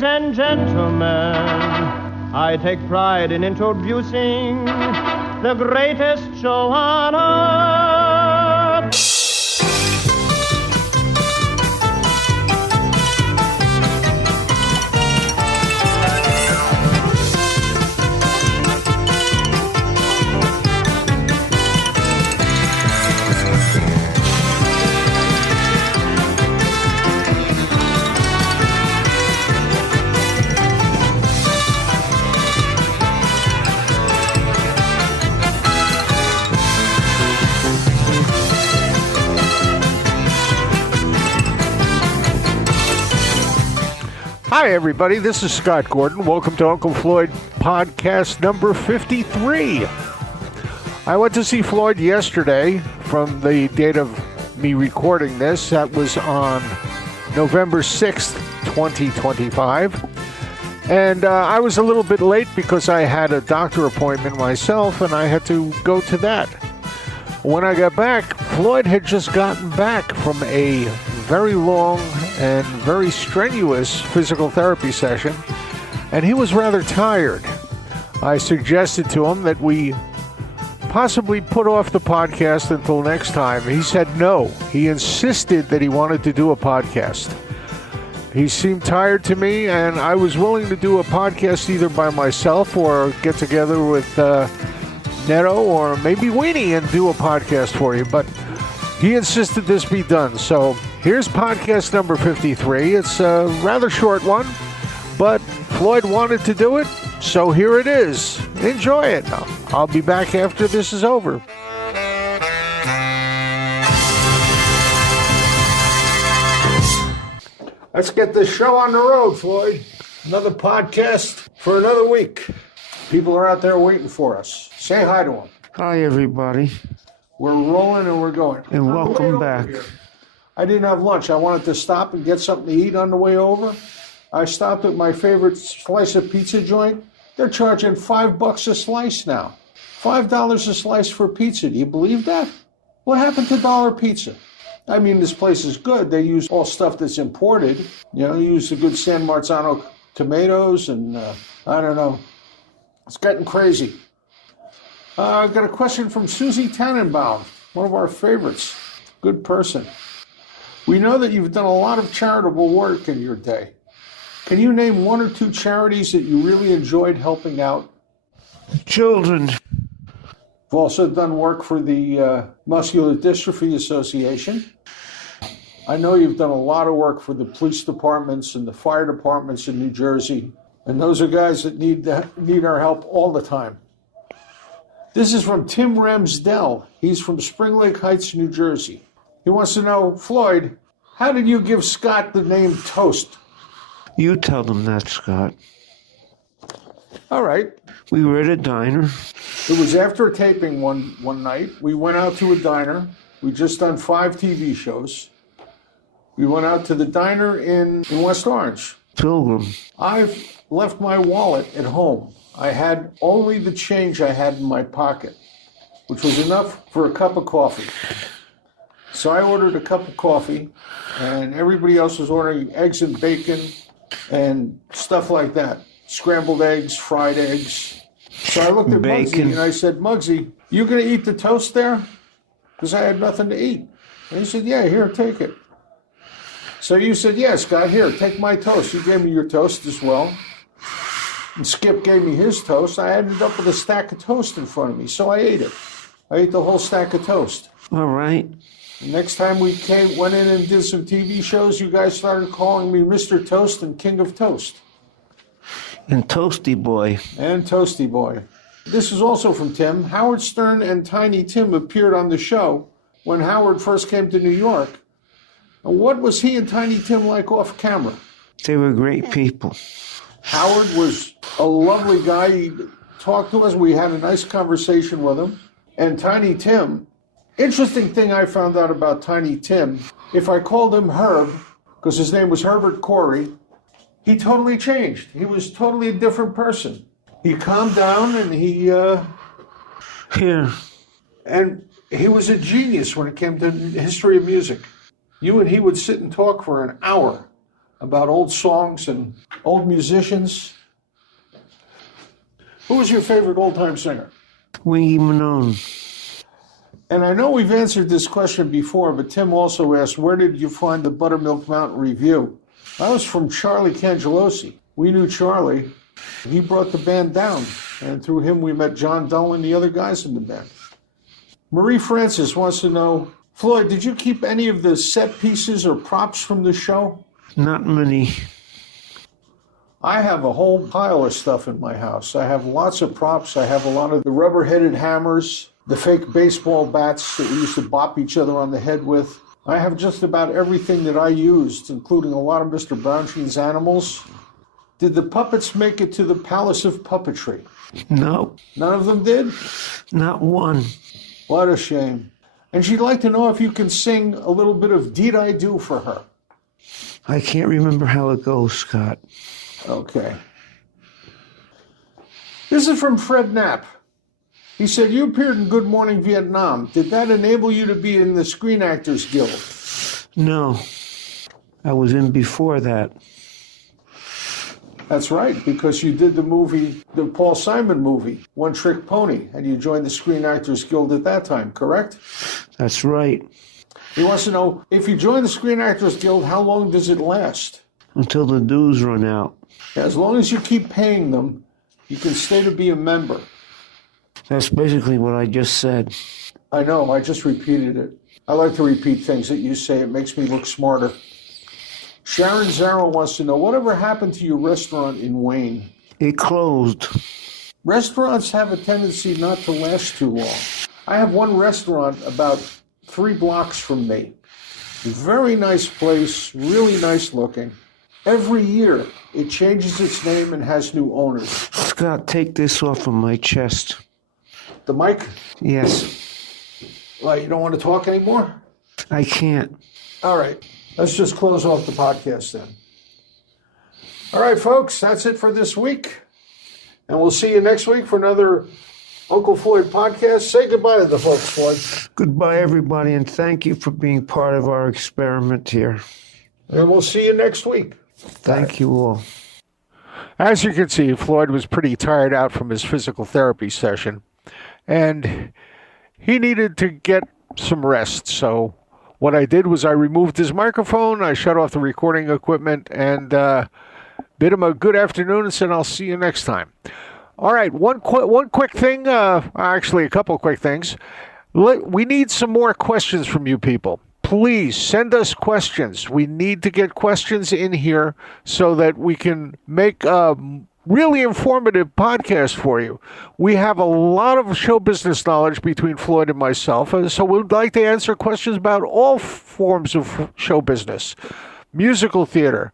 Ladies and gentlemen, I take pride in introducing the greatest show on earth. Hi, everybody. This is Scott Gordon. Welcome to Uncle Floyd podcast number 53. I went to see Floyd yesterday from the date of me recording this. That was on November 6th, 2025. And I was a little bit late because I had a doctor appointment myself, and I had to go to that. When I got back, Floyd had just gotten back from a very long and very strenuous physical therapy session, and he was rather tired. I suggested to him that we possibly put off the podcast until next time. He said no. He insisted that he wanted to do a podcast. He seemed tired to me, and I was willing to do a podcast either by myself or get together with Neto or maybe Weenie and do a podcast for you, but he insisted this be done. So here's podcast number 53. It's a rather short one, but Floyd wanted to do it, so here it is. Enjoy it. I'll be back after this is over. Let's get this show on the road, Floyd. Another podcast for another week. People are out there waiting for us. Say hi to them. Hi, everybody, We're rolling and we're going. and welcome back. I didn't have lunch. I wanted to stop and get something to eat on the way over. I stopped at my favorite slice of pizza joint. They're charging $5 a slice now. $5 a slice for pizza. Do you believe that? What happened to dollar pizza? I mean, this place is good. They use all stuff that's imported. You know, use the good San Marzano tomatoes and I don't know. It's getting crazy. I've got a question from Susie Tannenbaum, one of our favorites. Good person. We know that you've done a lot of charitable work in your day. Can you name one or two charities that you really enjoyed helping out? Children. You've also done work for the Muscular Dystrophy Association. I know you've done a lot of work for the police departments and the fire departments in New Jersey. And those are guys that need our help all the time. This is from Tim Ramsdell. He's from Spring Lake Heights, New Jersey. He wants to know, Floyd, how did you give Scott the name Toast? You tell them that, Scott. All right. We were at a diner. It was after a taping one night. We went out to a diner. We just done 5 TV shows. We went out to the diner in West Orange. Pilgrim. I've left my wallet at home. I had only the change I had in my pocket, which was enough for a cup of coffee. So I ordered a cup of coffee, and everybody else was ordering eggs and bacon and stuff like that. Scrambled eggs, fried eggs. So I looked at Bacon. Muggsy and I said, Muggsy, you going to eat the toast there? Because I had nothing to eat. And he said, yeah, here, take it. So you said, yes, Scott, here, take my toast. You gave me your toast as well. And Skip gave me his toast. I ended up with a stack of toast in front of me, so I ate it. I ate the whole stack of toast. All right. Next time we went in and did some TV shows, you guys started calling me Mr. Toast and King of Toast. And Toasty Boy. And Toasty Boy. This is also from Tim. Howard Stern and Tiny Tim appeared on the show when Howard first came to New York. And what was he and Tiny Tim like off camera? They were great people. Howard was a lovely guy. He talked to us. We had a nice conversation with him. And Tiny Tim, interesting thing I found out about Tiny Tim, if I called him Herb, because his name was Herbert Corey, he totally changed. He was totally a different person. He calmed down and Here. and he was a genius when it came to history of music. You and he would sit and talk for an hour about old songs, and old musicians. Who was your favorite old-time singer? Wingy Manone. And I know we've answered this question before, but Tim also asked, where did you find the Buttermilk Mountain Review? That was from Charlie Cangelosi. We knew Charlie. He brought the band down, and through him we met John Dull and the other guys in the band. Marie Francis wants to know, Floyd, did you keep any of the set pieces or props from the show? Not many. I have a whole pile of stuff in my house. I have lots of props. I have a lot of the rubber-headed hammers, the fake baseball bats that we used to bop each other on the head with. I have just about everything that I used, including a lot of Mr. Brownstein's animals. Did the puppets make it to the Palace of Puppetry? No, None of them did? not one. What a shame. And she'd like to know if you can sing a little bit of Deed I Do for her. I can't remember how it goes, Scott. Okay. This is from Fred Knapp. He said, you appeared in Good Morning Vietnam. Did that enable you to be in the Screen Actors Guild? No, I was in before that. That's right, because you did the movie, the Paul Simon movie, One Trick Pony, and you joined the Screen Actors Guild at that time, correct? That's right. He wants to know, if you join the Screen Actors Guild, how long does it last? Until the dues run out. As long as you keep paying them, you can stay to be a member. That's basically what I just said. I know, I just repeated it. I like to repeat things that you say. It makes me look smarter. Sharon Zarrow wants to know, whatever happened to your restaurant in Wayne? It closed. Restaurants have a tendency not to last too long. I have one restaurant about 3 blocks from me. Very nice place, really nice looking. Every year, it changes its name and has new owners. Scott, take this off of my chest. The mic? Yes, Well, you don't want to talk anymore? I can't. All right. Let's just close off the podcast then. All right, folks, that's it for this week. And we'll see you next week for another Uncle Floyd podcast. Say goodbye to the folks, Floyd. Goodbye, everybody, and thank you for being part of our experiment here. And we'll see you next week. Thank you all. As you can see, Floyd was pretty tired out from his physical therapy session, and he needed to get some rest. So what I did was I removed his microphone, I shut off the recording equipment, and bid him a good afternoon and said, I'll see you next time. All right, one quick thing, actually a couple quick things. We need some more questions from you people. Please send us questions. We need to get questions in here so that we can make a really informative podcast for you. We have a lot of show business knowledge between Floyd and myself, so we'd like to answer questions about all forms of show business. Musical theater,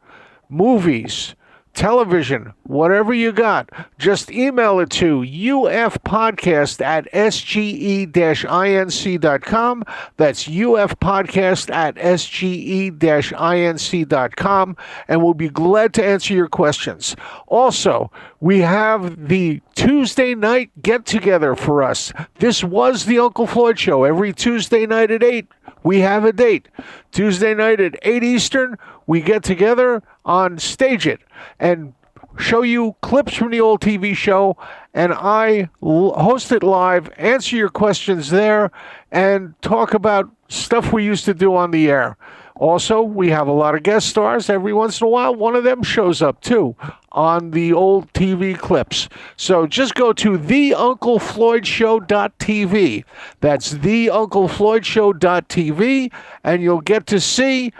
movies, television, whatever you got. Just email it to ufpodcast@sge-inc.com. That's ufpodcast@sge-inc.com, and we'll be glad to answer your questions. Also, we have the Tuesday night get-together for us. This was the Uncle Floyd Show. Every Tuesday night at 8, we have a date. Tuesday night at 8 Eastern, we get together on Stage It and show you clips from the old TV show, and I host it live, answer your questions there, and talk about stuff we used to do on the air. Also, we have a lot of guest stars. Every once in a while, one of them shows up, too, on the old TV clips. So just go to theunclefloydshow.tv. That's theunclefloydshow.tv, and you'll get to see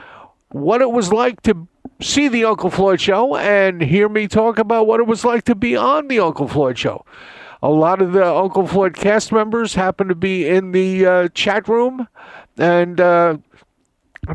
what it was like to see the Uncle Floyd Show and hear me talk about what it was like to be on the Uncle Floyd Show. A lot of the Uncle Floyd cast members happen to be in the chat room, and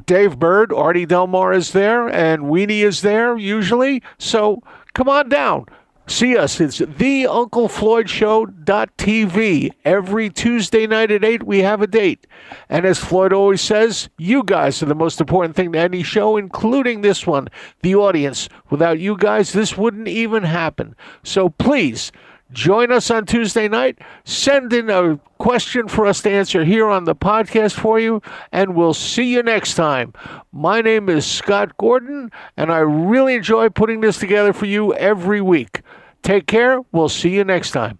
Dave Bird, Artie Delmar is there, and Weenie is there usually. So come on down. See us. It's theunclefloydshow.tv. Every Tuesday night at 8, we have a date. And as Floyd always says, you guys are the most important thing to any show, including this one, the audience. Without you guys, this wouldn't even happen. So please, Join us on Tuesday night. Send in a question for us to answer here on the podcast for you, and we'll see you next time. My name is Scott Gordon, and I really enjoy putting this together for you every week. Take care. We'll see you next time.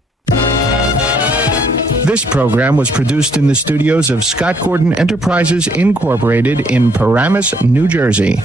This program was produced in the studios of Scott Gordon Enterprises, Incorporated in Paramus, New Jersey.